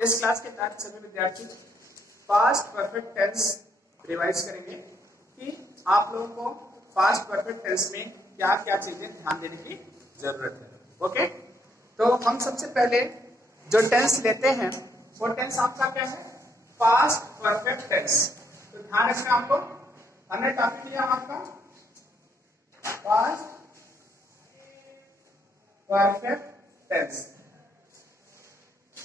इस क्लास के तहत सभी विद्यार्थी पास्ट परफेक्ट टेंस रिवाइज करेंगे कि आप लोगों को पास्ट परफेक्ट टेंस में क्या क्या चीजें ध्यान देने की जरूरत है। ओके, तो हम सबसे पहले जो टेंस लेते हैं वो टेंस आपका क्या है, पास्ट परफेक्ट टेंस। तो ध्यान रखना आपको, हमने टॉपिक लिया आपका पास्ट परफेक्ट टेंस।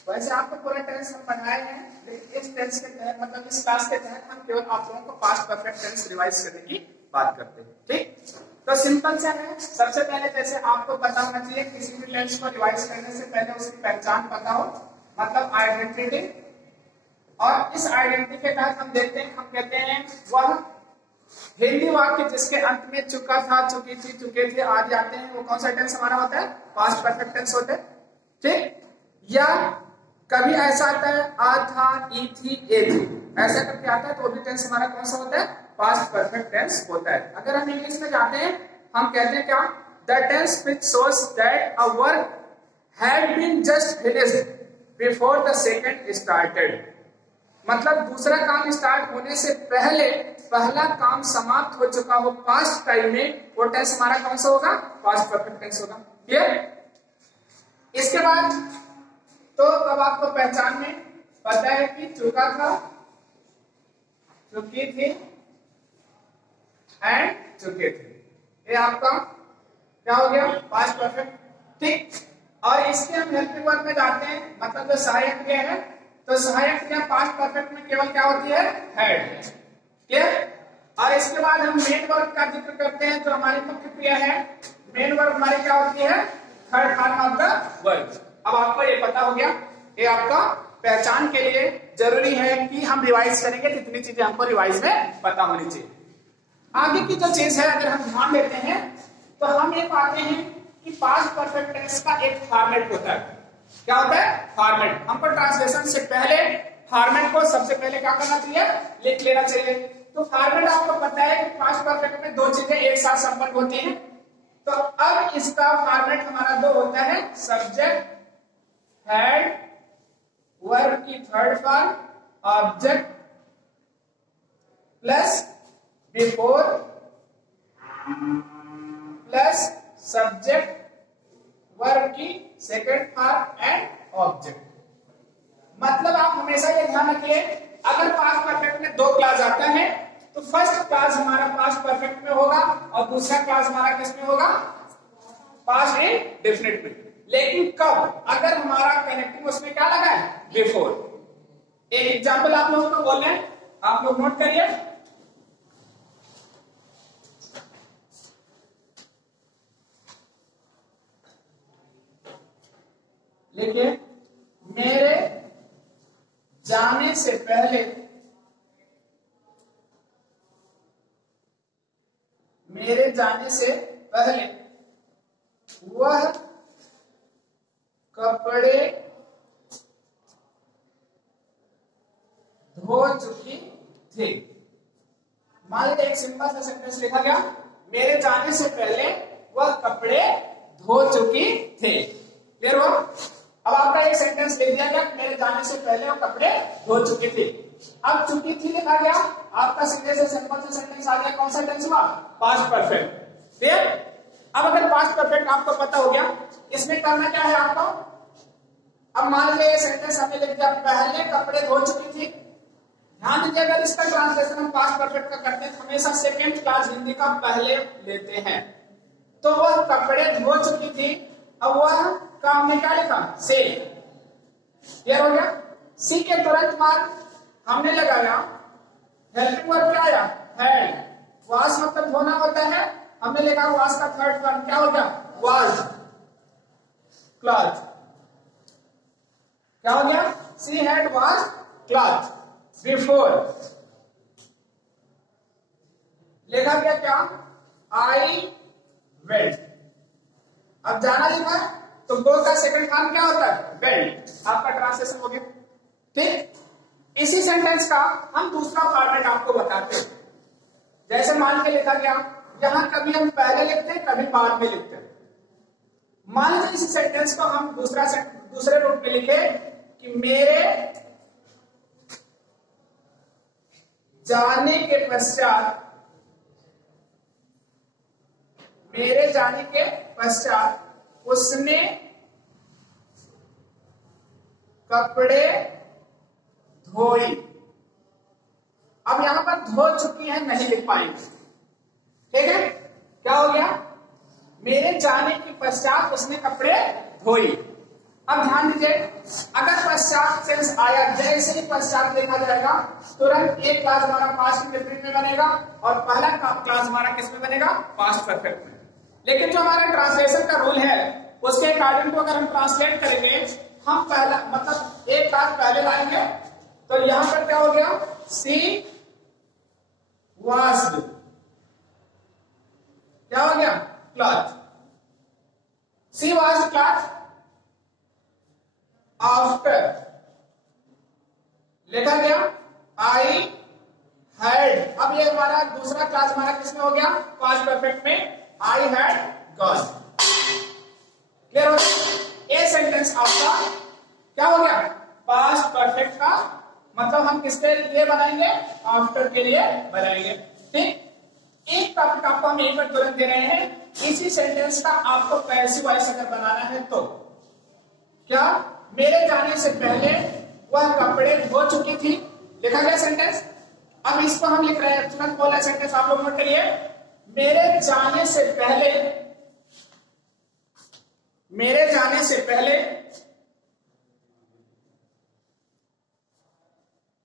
वैसे आपको पूरा टेंस हम पढ़ाए हैं, लेकिन इस टेंस के तहत मतलब इस क्लास के तहत हम केवल आप लोगों को पास्ट परफेक्ट टेंस रिवाइज करने की बात करते हैं। ठीक, तो सिंपल से है, सबसे पहले जैसे आपको पता होना चाहिए किसी भी टेंस को रिवाइज करने से पहले उसकी पहचान पता हो, मतलब आइडेंटिटी। और इस आइडेंटिटी के तहत हम देखते हैं, हम कहते हैं वह हिंदी वाक्य जिसके अंत में चुका था, चुकी थी, चुके थे आदि आते हैं, वो कौन सा टेंस हमारा होता है, पास्ट परफेक्ट टेंस होता है। ठीक, या कभी ऐसा आता है आ था, ई थी, ए थी, ऐसा करके आता है तो वो भी टेंस हमारा कौन सा होता है, पास्ट परफेक्ट टेंस होता है। अगर हम इंग्लिश में जाते हैं, हम कहते हैं क्या, the tense which shows that a work had been just finished before the second started. मतलब दूसरा काम स्टार्ट होने से पहले पहला काम समाप्त हो चुका हो पास्ट टाइम में, वो टेंस हमारा कौन सा होगा, पास्ट परफेक्ट टेंस होगा। क्लियर? इसके बाद तो अब आपको पहचान में पता है कि चुका था, चुकी थी एंड चुके थे, ये आपका क्या हो गया, पास्ट परफेक्ट। ठीक, और इसके हम हेल्पिंग वर्ब में जाते हैं, मतलब जो सहायक क्रिया है, तो सहायक क्रिया पास्ट परफेक्ट में केवल क्या होती है, हैड। क्लियर? और इसके बाद हम मेन वर्ब का जिक्र करते हैं, जो हमारी मुख्य क्रिया है। मेन वर्ब हमारी क्या होती है, third form of the verb. अब आपको ये पता हो गया, ये आपका पहचान के लिए जरूरी है कि हम रिवाइज करेंगे, कितनी चीजें हमको रिवाइज में पता होनी चाहिए। आगे की जो चीज है, अगर हम ध्यान देते हैं तो हम ये पाते हैं कि पास्ट परफेक्ट टेंस का एक फॉर्मेट होता है। क्या होता है, फॉर्मेट। हमको ट्रांसलेशन से पहले फॉर्मेट को सबसे पहले क्या करना चाहिए, लिख लेना चाहिए। तो फॉर्मेट आपको पता है कि पास्ट परफेक्ट में दो चीजें एक साथ संपन्न होती हैं। तो अब इसका फॉर्मेट हमारा दो होता है, सब्जेक्ट हैड, वर्ब की third form object plus before plus subject verb की सेकंड फॉर्म एंड ऑब्जेक्ट। मतलब आप हमेशा ये ध्यान रखिए, अगर पास्ट परफेक्ट में दो क्लास आता है तो फर्स्ट क्लास हमारा पास्ट परफेक्ट में होगा और दूसरा क्लास हमारा किस में होगा, पास्ट इंडेफिनिट में। लेकिन कब, अगर हमारा कनेक्टिंग उसमें क्या लगा है, बिफोर। एक एग्जांपल आप लोगों को बोल रहे हैं, आप लोग नोट करिए। लिखिए, मेरे जाने से पहले, मेरे जाने से पहले वह कपड़े धो चुकी थी। मान लीजिए एक सिंपल सा सेंटेंस लिखा गया, मेरे जाने से पहले वह कपड़े धो चुकी थी। क्लियर हुआ? अब आपका एक सेंटेंस लिख दिया गया, मेरे जाने से पहले वो कपड़े धो चुकी थी। अब चुकी थी लिखा गया, आपका सीधे से सिंपल से सेंटेंस आ गया, कौन सा टेंस हुआ, पास्ट परफेक्ट। क्लियर? अब अगर पास्ट परफेक्ट आपको पता हो गया, इसमें करना क्या है आपको। अब मान लीजिए ये सेंटेंस हमने लिख दिया, पहले कपड़े धो चुकी थी। ध्यान दीजिए, अगर इसका ट्रांसलेशन हम पास्ट परफेक्ट का करते हैं, हमेशा सेकेंड क्लास हिंदी का पहले लेते हैं। तो वह कपड़े धो चुकी थी, अब वह काम में क्या लिखा, से। क्लियर हो गया? सी के तुरंत बाद हमने लगाया हेल्पिंग वर्ब, क्या आया, हैड। वॉश मतलब धोना होता है, हमने लिखा वॉश का थर्ड फॉर्म क्या हो गया, वॉश। क्लॉथ क्या हो गया, she had wash cloth before. लिखा गया क्या, आई वेंट। अब जाना लिखा है तो गो का सेकंड फॉर्म क्या होता है, वेंट। आपका ट्रांसलेशन हो गया। ठीक, इसी सेंटेंस का हम दूसरा फॉर्मेट आपको बताते हैं। जैसे मान के लिखा गया, यहां कभी हम पहले लिखते हैं, कभी बाद में लिखते हैं। मान लीजिए इस सेंटेंस को हम दूसरे रूप में लिखे, कि मेरे जाने के पश्चात उसने कपड़े धोई। अब यहां पर धो चुकी है नहीं लिख पाएंगे, ठीक है। क्या हो गया, मेरे जाने के पश्चात उसने कपड़े धोई। अब ध्यान दीजिए, अगर पश्चात सेंस आया, जैसे ही पश्चात देखा जाएगा तुरंत एक क्लास हमारा पास्ट इंडेफिनिट में बनेगा और पहला क्लास हमारा किस में बनेगा, पास्ट परफेक्ट में। लेकिन जो हमारा ट्रांसलेशन का रूल है उसके अकॉर्डिंग टू अगर हम ट्रांसलेट करेंगे, हम पहला मतलब एक क्लास पहले लाएंगे, तो यहां पर क्या हो गया, सी वॉश्ड, क्या हो गया, क्लॉथ। सी वॉश्ड क्लॉथ आफ्टर लिखा गया आई हैड। अब ये हमारा दूसरा क्लास हमारा किसमें हो गया, पास्ट परफेक्ट में, आई हैड गॉन। क्लियर हो गया, ये सेंटेंस आपका क्या हो गया, पास्ट परफेक्ट का मतलब हम किसके लिए बनाएंगे, आफ्टर के लिए बनाएंगे। ठीक, एक टॉपिक आपको हम यहीं पर तुरंत दे रहे हैं। इसी सेंटेंस का आपको पैसिव वॉइस अगर बनाना है तो क्या, मेरे जाने से पहले वह कपड़े धो चुकी थी, लिखा गया सेंटेंस। अब इसको हम लिख रहे हैं, तुरंत बोला सेंटेंस आप लोग नोट करिए, मेरे जाने से पहले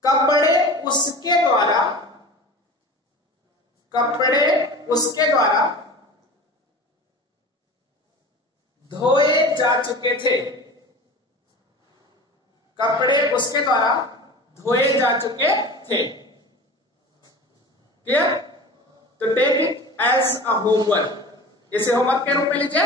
कपड़े उसके द्वारा धोए जा चुके थे। कपड़े उसके द्वारा धोए जा चुके थे। क्लियर, तो take it as a homework, इसे होमवर्क के रूप में लीजिए।